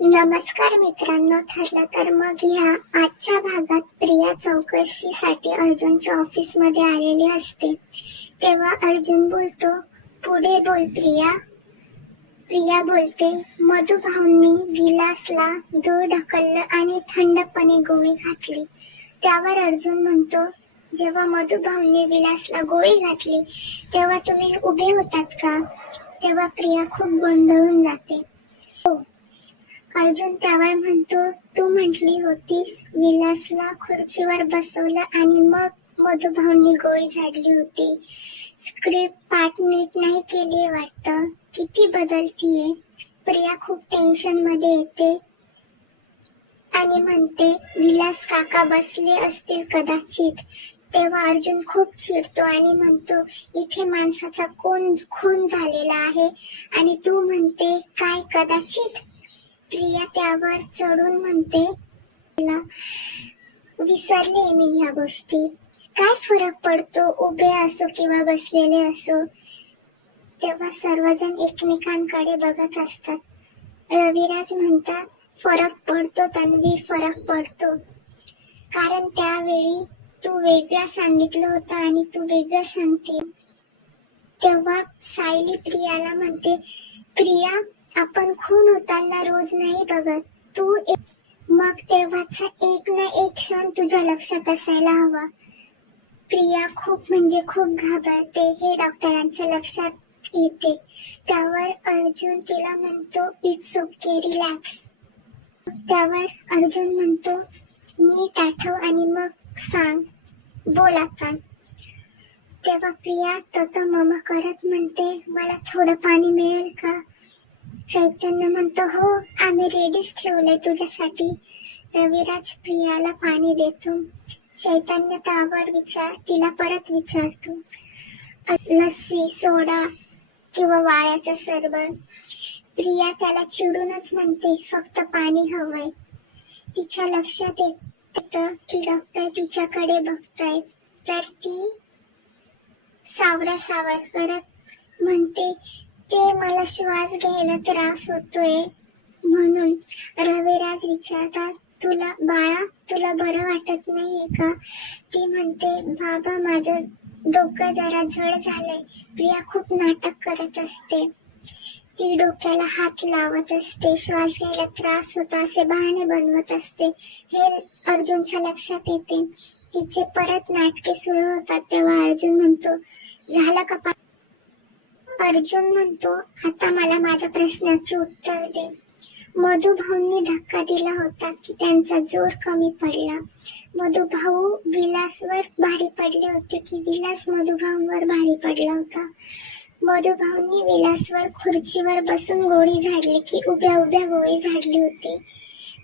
नमस्कार मित्रांनो, ठरलं तर मग ह्या आजच्या भागात प्रिया चौकशीसाठी अर्जुनच्या ऑफिस मध्ये आलेली असते. तेव्हा अर्जुन बोलतो, पुढे बोल प्रिया. प्रिया बोलते, मधुभाऊंनी विलासला दूर ढकललं आणि थंडपणे गोळी घातली. त्यावर अर्जुन म्हणतो, जेव्हा मधुभाऊंनी विलासला गोळी घातली तेव्हा तुम्ही उभे होतात का? तेव्हा प्रिया खूप गोंधळून जाते. अर्जुन त्यावर म्हणतो, तू म्हटली होतीस विलासला खुर्चीवर बसवलं आणि मग मधुभाऊंनी गोळी झाडली होती. स्क्रिप्ट पाठ नीट नाही केली वाटतं. किती बदलतीये. प्रिया खूप टेन्शन मध्ये येते आणि म्हणते, विलास काका बसले असतील कदाचित. तेव्हा अर्जुन खूप चिडतो आणि म्हणतो, इथे माणसाचा खून झालेला आहे आणि तू म्हणते काय कदाचित? प्रिया त्यावर चढून म्हणते, विसरले मी ह्या गोष्टी. काय फरक पडतो उभे असो किंवा बसलेले असो. तेव्हा सर्वजण एकमेकांकडे बघत असतात. रविराज म्हणतात, फरक पडतो तन्वी, फरक पडतो. कारण त्यावेळी तू वेगळं सांगितलं होतं आणि तू वेगळं सांगते. तेव्हा सायली प्रियाला म्हणते, प्रिया आपण खून होताना रोज नाही बघत. तू मग तेव्हाचा एक ना एक क्षण तुझ्या लक्षात असायला हवा. प्रिया खूप घाबरते. हे डॉक्टरांच्या लक्षात येते. त्यावर अर्जुन तिला म्हणतो, इट्स ओके, रिलॅक्स. त्यावर अर्जुन म्हणतो, नीट आठव आणि मग सांग, बोल आता. तेव्हा प्रिया मम करत म्हणते, मला थोडं पाणी मिळेल का? चैतन्य म्हणतो, हो, आम्ही रेडीच ठेवलंय तुझ्यासाठी. रविराज प्रियाला पाणी देतो. चैतन्य त्यावर तिला परत विचारतो, लस्सी, सोडा किंवा वाळ्याचं सरबत. प्रिया त्याला चिडूनच म्हणते, फक्त पाणी हवंय. तिच्या लक्षात येतं की डॉक्टर तिच्याकडे बघतायत. तर ती सावरासावर करत म्हणते, ते मला श्वास घ्यायला त्रास होतोय म्हणून. रविराज विचारतात, बाळा तुला बरं वाटत नाहीये का? ती म्हणते, बाबा माझं डोकं जरा जड झालंय. प्रिया खूप नाटक करत असते. ती डोक्याला हात लावत असते, श्वास घ्यायला त्रास होता असे बहाणे बनवत असते. हे अर्जुनच्या लक्षात येते. तिचे परत नाटके सुरू होतात. तेव्हा अर्जुन म्हणतो, झालं का? अर्जुन म्हणतो, आता मला माझ्या प्रश्नाचे उत्तर दे. मधुभाऊंनी धक्का दिला होता की त्यांचा जोर कमी पडला? मधुभाऊ विलासवर भारी पडले होते की विलास मधुभाऊंवर भारी पडला होता? मधुभाऊंनी विलासवर खुर्चीवर बसून गोळी झाडली की उभ्या उभ्या गोळी झाडली होती?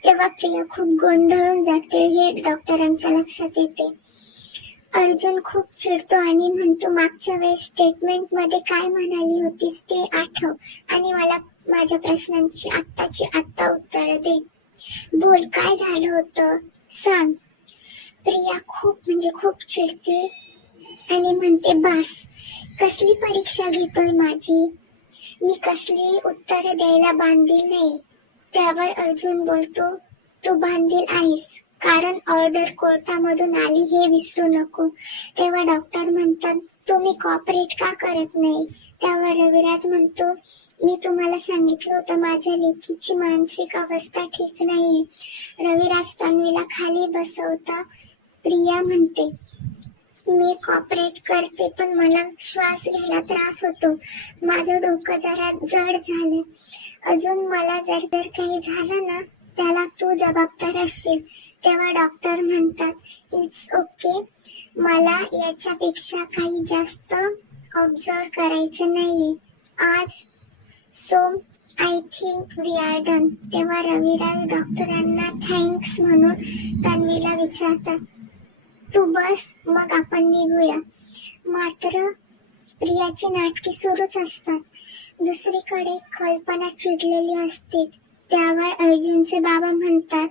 तेव्हा प्रिया खूप गोंधळून जाते. हे डॉक्टरांच्या लक्षात येते. अर्जुन खूप चिडतो आणि म्हणतो, मागच्या वेळेस स्टेटमेंट मध्ये काय म्हणाली होतीस ते आठव आणि मला माझ्या प्रश्नांची आत्ता उत्तर दे. बोल, काय झालं होतं सांग. प्रिया खूप चिडते आणि म्हणते, बास, कसली परीक्षा घेतोय माझी? मी कसली उत्तर द्यायला बांधील नाही. त्यावर अर्जुन बोलतो, तू बांधील आहेस, कारण ऑर्डर कोर्टामधून आली हे विसरू नको. तेव्हा डॉक्टर म्हणतात, तुम्ही कॉपरेट का करत नाही? त्यावर रविराज म्हणतो, मी तुम्हाला सांगितलं होतं माझ्या लेकीची मानसिक अवस्था ठीक नाहीये. रविराज तन्वीला खाली बसवता. प्रिया म्हणते, मी कॉपरेट करते पण मला श्वास घ्यायला त्रास होतो. माझं डोकं जरा जड झालं. अजून मला जर काही झालं ना त्याला तू जबाबदार असशील. तेव्हा डॉक्टर म्हणतात, इट्स ओके, मला याच्यापेक्षा काही जास्त ऑब्झर्व करायचं नाहीये आज. So I think we are done. तेव्हा रविराज डॉक्टरांना थँक्स म्हणून तन्वीला विचारतात, तू बस, मग आपण निघूया. मात्र प्रियाची नाटके सुरूच असतात. दुसरीकडे कल्पना चिडलेली असते. त्यावर अर्जुनचे बाबा म्हणतात,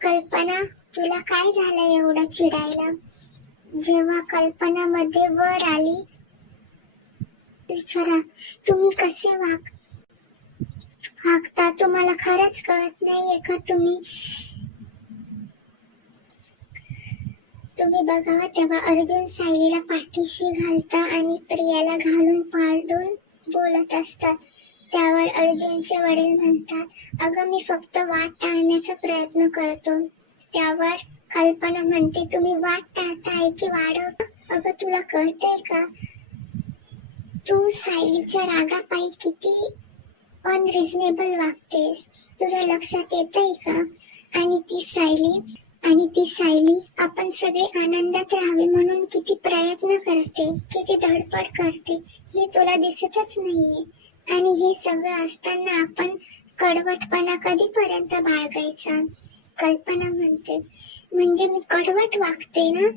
कल्पना, तुला काय झालं एवढं चिडायला? जेव्हा कल्पना मध्ये वर आली, विचारा, तुम्ही कसे वागता तुम्हाला खरंच कळत नाहीये का? तुम्ही बघावं तेव्हा अर्जुन सायलीला पाठीशी घालता आणि प्रियाला घालून पाडून बोलत असतात. त्यावर अर्जुनचे वडील म्हणतात, अगं मी फक्त वाट टाळण्याचा प्रयत्न करतो. त्यावर कल्पना म्हणते, तुम्ही वाट टाळताय की वाढवता? अगं तुला कळतंय का तू सायलीच्या रागापायी किती अनरिझनेबल वागतेस? तुझ्या लक्षात येतंय का? आणि ती सायली आपण सगळे आनंदात राहावे म्हणून किती प्रयत्न करते, किती धडपड करते, हे तुला दिसतच नाहीये. आणि हे सगळं असताना आपण कडवटपणा कधीपर्यंत बाळगायचा? कल्पना म्हणते, म्हणजे मी कडवट वागते ना?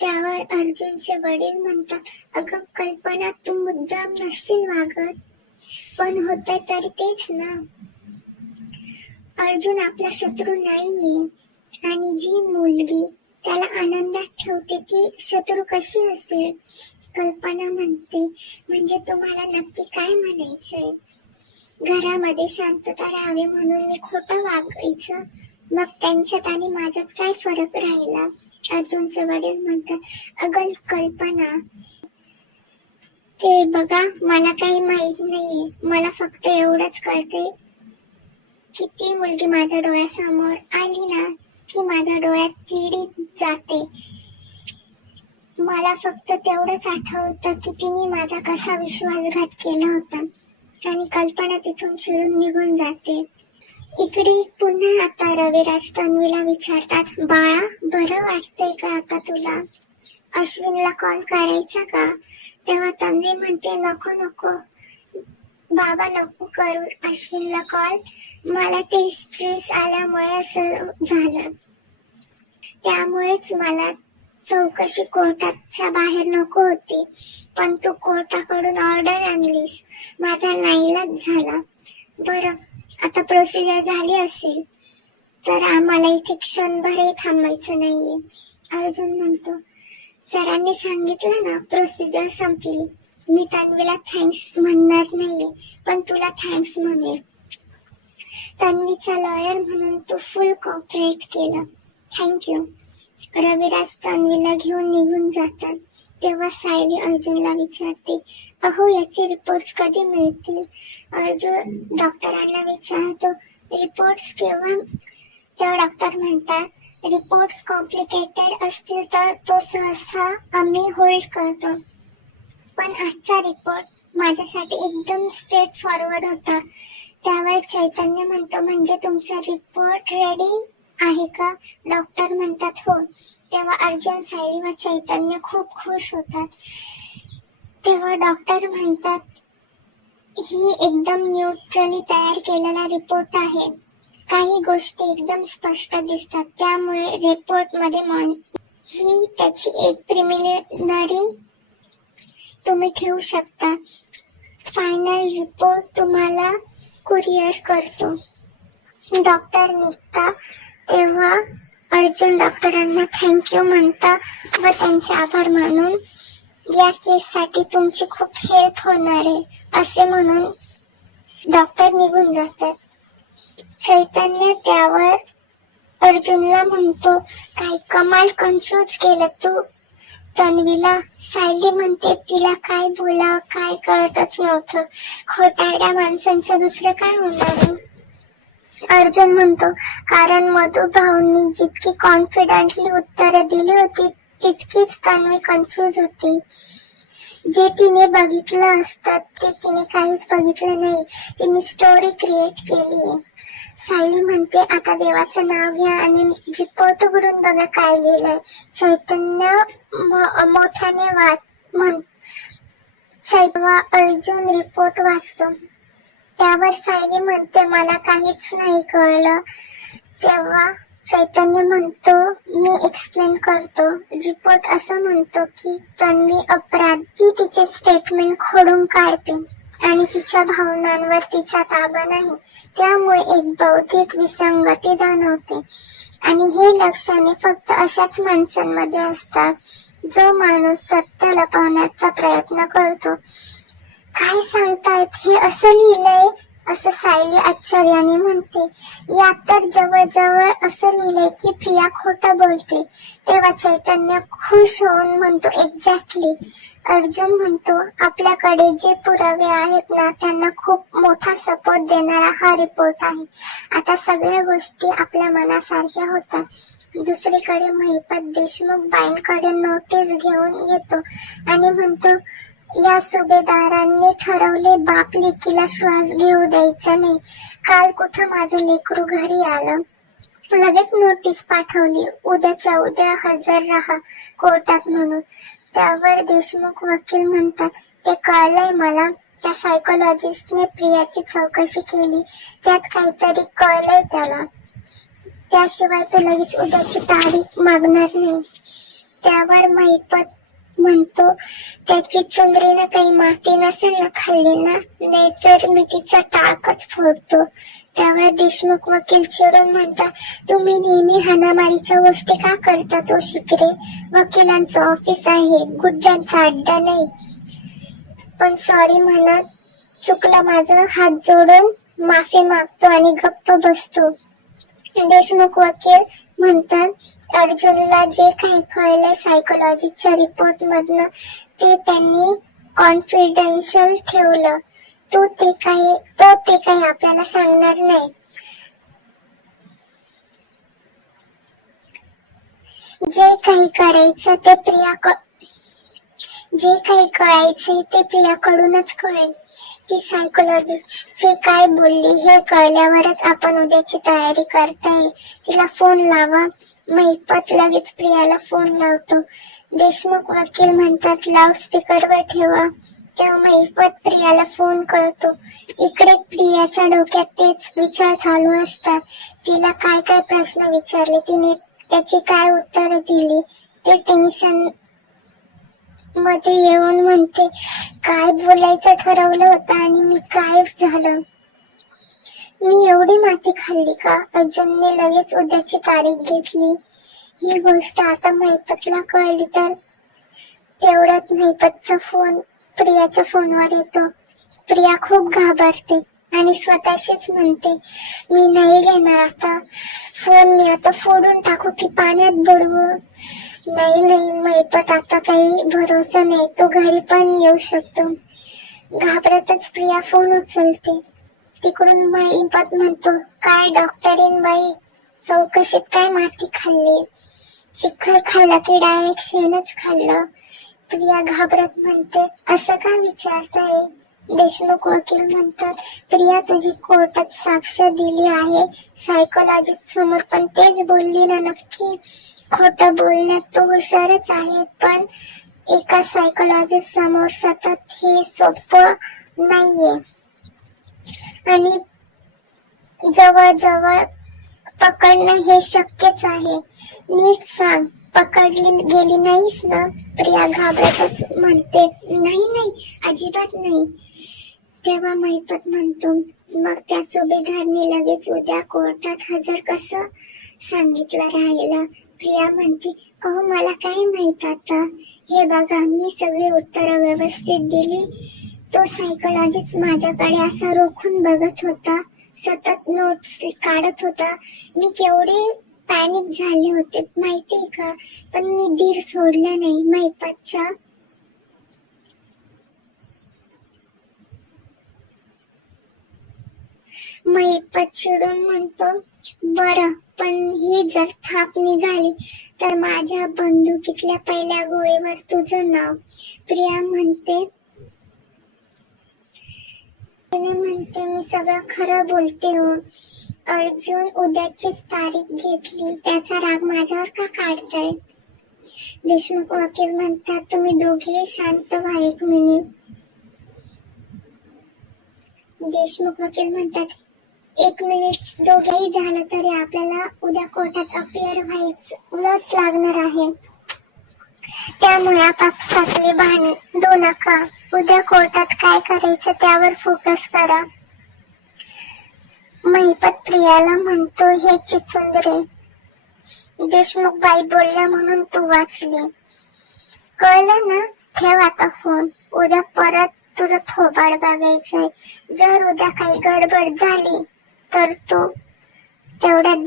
त्यावर अर्जुनचे वडील म्हणतात, अगं कल्पना तू मुद्दाम नसशील वागत, पण होत तर तेच ना. अर्जुन आपला शत्रू नाहीये आणि जी मुलगी त्याला आनंदात ठेवते ती शत्रू कशी असेल? कल्पना म्हणते, म्हणजे तुम्हाला नक्की काय म्हणायचंय? घरामध्ये शांतता राहावी म्हणून मी खोटं वागायचं, मग त्यांच्यात आणि माझ्यात काय फरक राहिला? अर्जुनचे वडील म्हणतात, अगं कल्पना ते बघा मला काही माहित नाहीये, मला फक्त एवढंच कळतंय की ती मुलगी माझ्या डोळ्यासमोर आली ना की माझ्या डोळ्यात तिडी जाते. मला फक्त तेवढंच आठवतं की तिने माझा कसा विश्वासघात केला होता. आणि कल्पना तिथून चिडून निघून जाते. इकडे पुन्हा आता रविराज तन्वीला विचारतात, बाळा बरं वाटतंय का आता तुला? अश्विनला कॉल करायचा का? तेव्हा तन्वी म्हणते, नको नको बाबा, नको करू अश्विनला कॉल, मला ते स्ट्रेस आल्यामुळे असं झालं, त्यामुळेच मला चौकशी कोर्टाच्या बाहेर नको होती, पण तू कोर्टाकडून ऑर्डर आणलीस, माझा नाईलाज झाला. बरं आता प्रोसिजर झाली असेल तर आम्हाला इथे क्षणभरही थांबायचं नाहीये. अर्जुन म्हणतो, सरांनी सांगितलं ना प्रोसिजर संपली. मी तन्वीला थँक्स म्हणणार नाहीये, पण तुला थँक्स म्हणेल. तन्वीचा लॉयर म्हणून तू फुल कॉपरेट केलं, थँक्यू. रविराज तन्वीला घेऊन निघून जातात. तेव्हा सायली अर्जुनला विचारते, अहो याचे रिपोर्ट्स कधी मिळतील? अर्जुन डॉक्टरांना विचारतो, रिपोर्ट्स केव्हा? तेव्हा डॉक्टर म्हणतात, रिपोर्ट्स कॉम्प्लिकेटेड असतील तर तो सहसा आम्ही होल्ड करतो, पण आजचा रिपोर्ट माझ्यासाठी एकदम स्ट्रेट फॉरवर्ड होता. त्यावर चैतन्य म्हणतो, म्हणजे तुमचा रिपोर्ट रेडी आहे का? डॉक्टर म्हणतात, हो. तेव्हा अर्जुन, सायली व चैतन्य खूप खुश होतात. तेव्हा डॉक्टर म्हणतात, ही एकदम न्यूट्रली तयार केलेला रिपोर्ट आहे, काही गोष्टी एकदम स्पष्ट दिसतात, त्यामुळे रिपोर्ट मध्ये ही त्याची एक प्रिलिमिनरी तुम्ही ठेवू शकता. फायनल रिपोर्ट तुम्हाला कुरिअर करतो. डॉक्टर निघता तेव्हा अर्जुन डॉक्टरांना थँक्यू म्हणता व त्यांचे आभार मानून या केससाठी तुमची खूप हेल्प होणार आहे असे म्हणून डॉक्टर निघून जातात. चैतन्य त्यावर अर्जुनला म्हणतो, काय कमाल कन्फ्यूज केलं तू तन्वीला. सायली म्हणते, तिला काय बोला काय कळतच नव्हतं, खोटारड्या माणसांचं दुसरं काय होणार? अर्जुन म्हणतो, कारण मधु भाऊंनी जितकी कॉन्फिडेंटली उत्तरे दिली होती तितकीच तन्वी कन्फ्यूज होती. जे तिने बघितलं असतं ते तिने काहीच बघितलं नाही, तिने स्टोरी क्रिएट केली. सायली म्हणते, आता देवाचं नाव घ्या आणि रिपोर्ट उघडून बघा काय लिहिलंय. चैतन्य मोठ्याने अर्जुन रिपोर्ट वाचतो. त्यावर सायली म्हणते, मला काहीच नाही कळलं. तेव्हा चैतन्य म्हणतो, मी एक्सप्लेन करतो. रिपोर्ट असं म्हणतो की तन्वी अपराधी तिचे स्टेटमेंट खोडून काढते आणि तिच्या भावनांवर तिचा ताबा नाही, त्यामुळे एक बौद्धिक विसंगती जाणवते. आणि हे लक्षणे फक्त अशाच माणसांमध्ये असतात जो माणूस सत्य लपवण्याचा प्रयत्न करतो. काय सांगतायत, हे असं लिहिलंय असं सायली आश्चर्याने म्हणते. यात तर जवळजवळ असं लिहिलंय की प्रिया खोटं बोलते. तेव्हा चैतन्य खुश होऊन म्हणतो, एक्झॅक्टली. अर्जुन म्हणतो, आपल्याकडे जे पुरावे आहेत ना, त्यांना खूप मोठा सपोर्ट देणारा हा रिपोर्ट आहे. आता सगळ्या गोष्टी आपल्या मनासारख्या होतात. दुसरीकडे महिपत देशमुख बाईंकडे नोटीस घेऊन येतो आणि म्हणतो, या सुभेदारांनी ठरवले बाप लेकीला श्वास घेऊ द्यायचा नाही. काल कुठं माझं लेकरू घरी आलं, लगेच नोटीस पाठवली, उद्याच्या उद्या हजर राहा कोर्टात म्हणून. त्यावर देशमुख वकील म्हणतात, ते कळलंय मला. त्या सायकोलॉजिस्टने प्रियाची चौकशी केली, त्यात काहीतरी कळलंय त्याला. त्याशिवाय तो लगेच उद्याची तारीख मागणार नाही. त्यावर महिपत म्हणतो, त्याची चुंदरीनं काही माती नसेल ना खाल्ली ना, नाही तर मी तिचा टाळकच फोडतो. त्यावर देशमुख वकील चिडून म्हणतात, तुम्ही नेहमी हाणामारीच्या गोष्टी का करता तो शिकरे? वकिलांचं ऑफिस आहे, गुड्डांचा अड्डा नाही. पण सॉरी म्हणत, चुकलं माझं, हात जोडून माफी मागतो आणि गप्प बसतो. देशमुख वकील म्हणतात, अर्जुनला जे काही कळलंय सायकोलॉजीच्या रिपोर्ट मधनं ते त्यांनी कॉन्फिडेन्शियल ठेवलं. तो ते काही आपल्याला सांगणार नाही. जे काही करायचं ते जे काही कळायचंय ते प्रियाकडूनच कळेल. ती सायकोलॉजिस्टची काय बोलली हे कळल्यावरच आपण उद्याची तयारी करता येईल. तिला फोन लावा. महिपत लगेच प्रियाला फोन लावतो. देशमुख वकील म्हणतात, लाऊडस्पीकरवर ठेवा. तेव्हा महिपत प्रियाला फोन करतो. इकडे प्रियाच्या डोक्यात तेच विचार चालू असतात. तिला काय काय प्रश्न विचारले, तिने त्याची काय उत्तरं दिली. ते टेन्शन मध्ये येऊन म्हणते, काय बोलायचं ठरवलं होतं आणि मी काय झालं? मी एवढी माती खाल्ली का? अर्जुनने लगेच उद्याची तारीख घेतली. ही गोष्ट आता महिपतला कळली तर? तेवढ्यात महिपतचा फोन प्रियाच्या फोनवर येतो. प्रिया खूप घाबरते आणि स्वतःशीच म्हणते, मी नाही घेणार आता फोन. मी आता फोडून टाकू की पाण्यात बुडवू? नाही महिपत, आता काही भरोसा नाही, तो घरी पण येऊ शकतो. घाबरतच प्रिया फोन उचलते. तिकडून महिपत म्हणतो, काय डॉक्टरीन बाई, चौकशीत काय माती खाल्ली? चिखल खाल्ला की डायरेक्ट शेणच खाल्लं? प्रिया घाबरत म्हणते, असं का विचारताय? देशमुख वकील म्हणतात, प्रिया तुझी कोर्टात साक्ष दिली आहे सायकोलॉजिस्ट समोर, पण तेच बोलली ना नक्की? खोटं बोलण्यात तो हुशारच आहे, पण एका सायकोलॉजिस्ट समोर सतत हे सोपं नाहीये आणि जवळजवळ पकडणं हे शक्यच आहे. नीट सांग, पकडली गेली नाहीस ना? प्रिया घाबरतच म्हणते, नाही अजिबात नाही. तेव्हा महिपत म्हणतो, मग त्या सुभेदारने लगेच उद्या कोर्टात हजर कसं सांगितलं राहिलं? प्रिया म्हणते, अहो मला काय माहित आता. हे बघा, मी सगळी उत्तरं व्यवस्थित दिली. तो सायकोलॉजिस्ट माझ्याकडे असा रोखून बघत होता, सतत नोट्स काढत होता. मी केवढे पॅनिक झाले होते माहितीये का? पण मी धीर सोडला नाही. महिपत चिडून म्हणतो, बरं, पण ही जर थाप निघाली तर माझ्या बंदुकीतल्या पहिल्या गोळीवर तुझं नाव. प्रिया म्हणते, मी सगळं खरं बोलते हो. अर्जुन उद्याचीच तारीख घेतली, त्याचा राग माझ्यावर का काढताय? देशमुख वकील म्हणतात, तुम्ही दोघे शांत व्हा एक मिनिट. देशमुख वकील म्हणतात, एक मिनिट दोघेही झालं तरी आपल्याला उद्या कोर्टात अपिअर व्हायच लागणार आहे. त्यामुळे आपापसातले भांडू नका. उद्या कोर्टात काय करायचं त्यावर फोकस करा. महिपत प्रियाला म्हणतो, हे चिचुंदरे, देशमुख बाई बोलल्या म्हणून तू वाचली. कळलं ना? ठेव आता फोन. उद्या परत तुझं थोबाड बघायचंय. जर उद्या काही गडबड झाली तर तो तेवढ्यात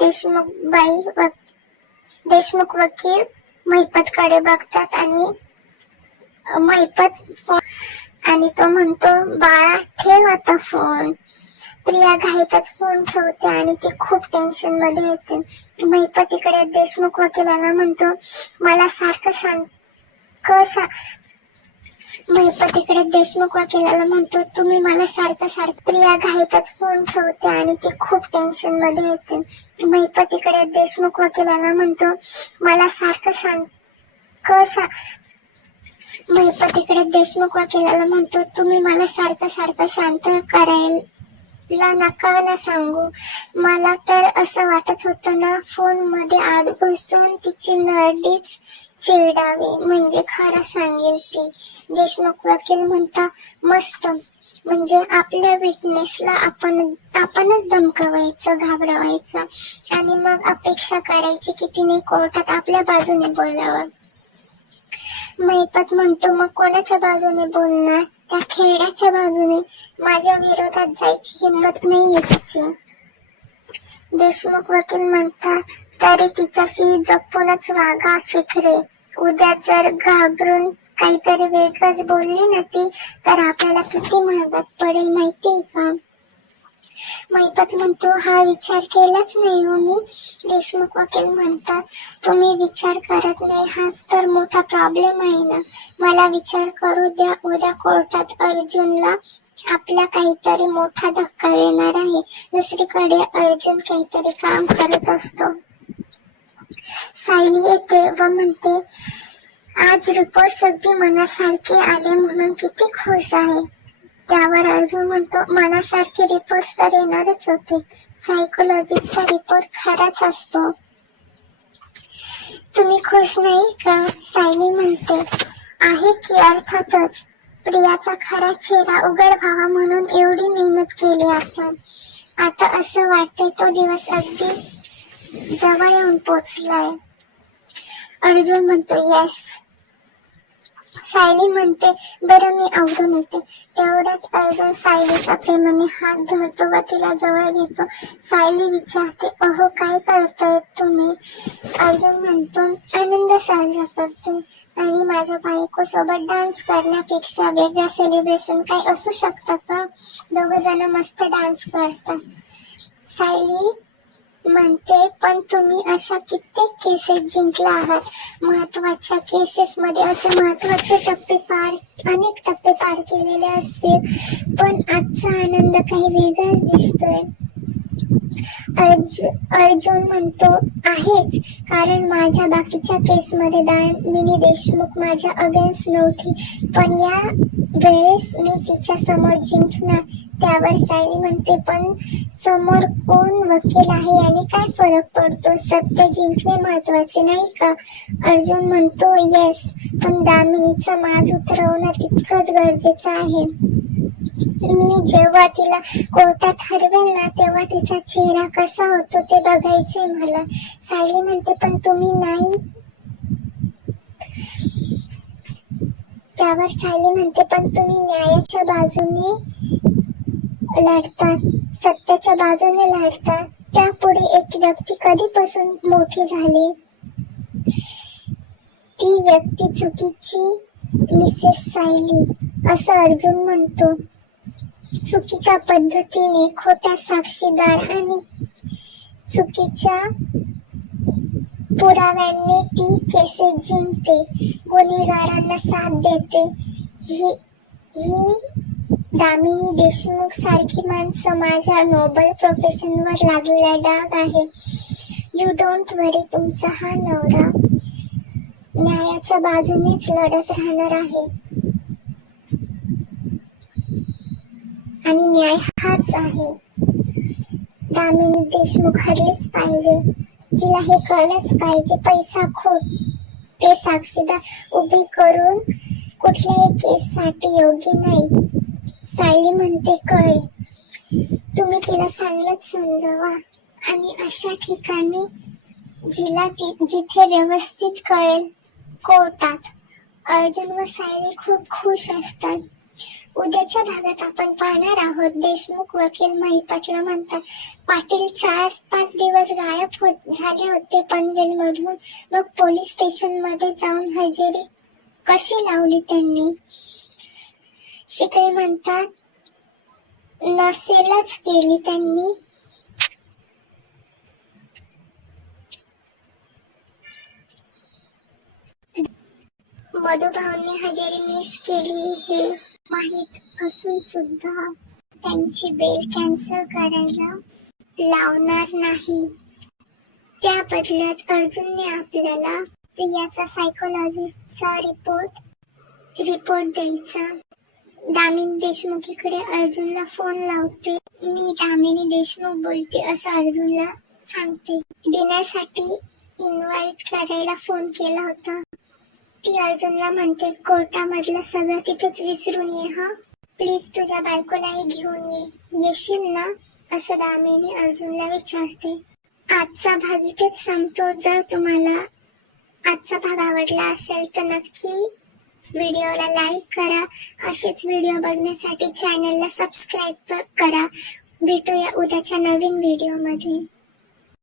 देशमुख वकील महिपतकडे बघतात आणि महिपत आणि तो म्हणतो, बाळा ठेव आता फोन. प्रिया घाईतच फोन ठेवते आणि ती खूप टेन्शन मध्ये येते. महिपत इकडे देशमुख वकिलांना म्हणतो, मला सारखं सांग महिपत इकडे देशमुख वकिलाला म्हणतो, तुम्ही मला सारखं प्रिया घाईतच फोन ठेवते आणि ती खूप टेन्शन मध्ये येते. महिपत इकडे देशमुख वकिलाला म्हणतो, मला सारखं सांग महिपत इकडे देशमुख वकिलाला म्हणतो, तुम्ही मला सारखं शांत करायला नका ना सांगू. मला तर असं वाटत होतं ना फोन मध्ये आत घुसून तिची नरडीच चिरडावी, म्हणजे खरं सांगेल ती. देशमुख वकील म्हणता, मस्त, म्हणजे आपल्या विटनेसला आपणच धमकावायचं, घाबरवायचं आणि मग अपेक्षा करायची की तिने कोर्टात आपल्या बाजूने बोलावं. महिपत म्हणतो, मग कोणाच्या बाजूने बोलणार? त्या खेड्याच्या बाजूने. माझ्या विरोधात जायची हिंमत नाहीये तिची. देशमुख वकील म्हणतात, तरी तिच्याशी जपूनच वागा शिखरे. उद्या जर घाबरून काहीतरी वेगळंच बोलली ना ती, तर आपल्याला किती महागात पडेल माहितीये का? महिपत म्हणतो, हा विचार केलाच नाही हो मी. देशमुख वकील म्हणतात, तुम्ही विचार करत नाही हाच तर मोठा प्रॉब्लेम आहे ना. मला विचार करू द्या. उद्या कोर्टात अर्जुनला आपला काहीतरी मोठा धक्का देणार आहे. दुसरीकडे अर्जुन काहीतरी काम करत असतो. सायली येते व म्हणते, आज रिपोर्ट अगदी मनासारखे आले म्हणून किती खुश आहे. त्यावर अर्जुन म्हणतो, मनासारखे रिपोर्ट तर येणारच होते. सायकोलॉजीचा रिपोर्ट खराच असतो. तुम्ही खुश नाही का? सायली म्हणते, आहे की अर्थातच. प्रियाचा खरा चेहरा उघड व्हावा म्हणून एवढी मेहनत केली आपण. आता असं वाटतंय तो दिवस अगदी जवळ येऊन पोचलाय. अर्जुन म्हणतो, येस. सायली म्हणते, बरं मी आवरून येते. तेवढ्यात अर्जुन सायलीचा प्रेमाने हात धरतो व तिला जवळ घेतो. सायली विचारते, अहो काय करताय तुम्ही? अर्जुन म्हणतो, आनंद साजरा करतो. आणि माझ्या बायको सोबत डान्स करण्यापेक्षा वेगळं सेलिब्रेशन काय असू शकतं का? दोघ जण मस्त डान्स करतात. सायली म्हणते, पण तुम्ही अशा कित्येक केसेस जिंकल्या आहात. महत्वाच्या केसेस मध्ये असे महत्वाचे अनेक टप्पे पार केलेले असतील, पण आजचा आनंद काही वेगळाच दिसतोय. अर्जुन म्हणतो, आहेच, कारण माझ्या बाकीच्या केसमध्ये दामिनी देशमुख माझ्या अगेन्स्ट नव्हती, पण या वेळेस मी तिच्या समोर जिंकणार. त्यावर सायली म्हणते, पण समोर कोण वकील आहे याने काय फरक पडतो? सत्य जिंकणे महत्वाचे नाही का? अर्जुन म्हणतो, येस, पण दामिनीचा माज उतरवणं तितकंच गरजेचं आहे. मी जेव्हा तिला कोर्टात हरवेल ना तेव्हा तिचा चेहरा कसा होतो ते बघायचंय मला. सायली म्हणते, पण तुम्ही नाही. त्यावर सायली म्हणते, पण तुम्ही न्यायाच्या बाजूने लढतात, सत्याच्या बाजूने लढतात. त्यापुढे एक व्यक्ती कधीपासून मोठी झाली. ती व्यक्ती चुकीची मिसेस सायली, असं अर्जुन म्हणतो. चुकीच्या पद्धतीने, खोट्या साक्षीदार आणि चुकीच्या पुराव्यांनी ती केसेस जिंकते, गुन्हेगारांना साथ देते. ही दामिनी देशमुख सारखी माणसं माझ्या नोबल प्रोफेशनवर लागलेला डाग आहे. यू डोंट वरी, तुमचा हा नवरा न्यायाच्या बाजूनेच लढत राहणार आहे आणि न्याय हाच आहे. दामिनी देशमुख हरलीच पाहिजे, तिला हे कळलंच पाहिजे. पैसा खोटे साक्षीदार उभे करून कुठल्याही केससाठी योग्य नाही. सायली म्हणते, कळेल, तुम्ही तिला चांगलंच समजावा आणि अशा ठिकाणी जिथे व्यवस्थित कळेल, कोर्टात. अर्जुन व सायली खूप खुश असतात. उद्याच्या भागात आपण पाहणार आहोत देशमुख वकील महिपालला म्हणतात पाटील 4-5 दिवस गायब झाले होते पनवेल मधून, मग पोलीस स्टेशन मध्ये जाऊन हजेरी कशी लावली त्यांनी. शिकळे म्हणतात नसेलच केली त्यांनी. मधुभाऊंनी हजेरी मिस केली हे माहित असून सुद्धा त्यांची बेल कॅन्सल करायला लावणार नाही. त्या बदल्यात अर्जुनने आपल्याला प्रियाचा सायकोलॉजीचा रिपोर्ट द्यायचा. दामिनी देशमुखीकडे अर्जुनला फोन लावते. मी दामिनी देशमुख बोलते असं अर्जुनला सांगते. डिनरसाठी इन्व्हाइट करायला फोन केला होता. ती अर्जुनला म्हणते कोर्टामधलं सगळं तिथेच विसरून ये हा, प्लीज तुझ्या बायकोलाही घेऊन येशील ना असं दामिनी अर्जुनला विचारते. आजचा भाग इथेच संपतो. जर तुम्हाला आजचा भाग आवडला असेल तर नक्की व्हिडिओला लाईक करा. असेच व्हिडिओ बघण्यासाठी चॅनलला सबस्क्राईब करा. भेटूया उद्याच्या नवीन व्हिडिओमध्ये.